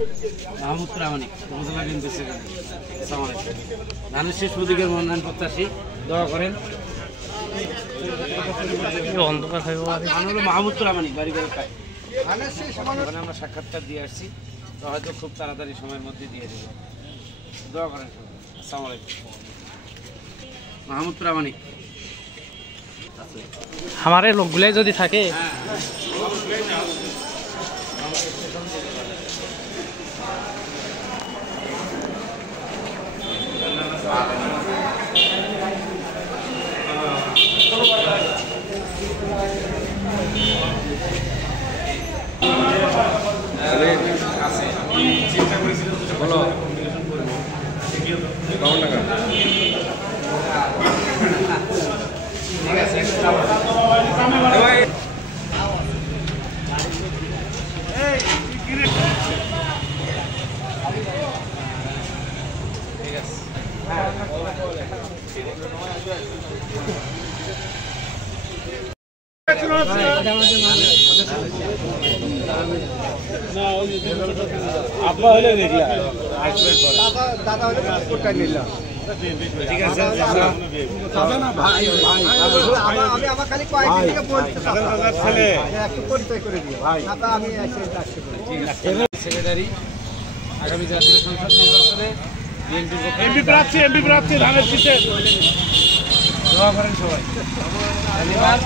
মাহমুদ প্রামাণিক উপজেলা BNP secretary. আসসালামু আলাইকুম। ধানের শেষ প্রতীকের মনোনয়ন প্রত্যাশী, দোয়া করেন। হলো মাহমুদ প্রামাণিক, বাড়ি করে খায়। আমরা সাক্ষাৎকার দিয়ে আসছি, তো হয়তো খুব তাড়াতাড়ি সময়ের মধ্যে দিয়ে দেবো, দোয়া করেন। আসসালামু আলাইকুম। মাহমুদ প্রামাণিক हमारे लोग गुले जो থাকে আব্বা হলে দেখলাম দাদা হলে পাসপোর্টটা নিলাম। ঠিক আছে, আমি আমার খালি কয়েকদিন থেকে বলছি ছেলে একটু পরিচয় করে দিও দাদা, আমি এসে আসছি। সেক্রেটারি আগামী জাতীয় সংসদ নির্বাচনে এমপি প্রার্থী ধানের শীষে দোয়া করেন সবাই। ধন্যবাদ।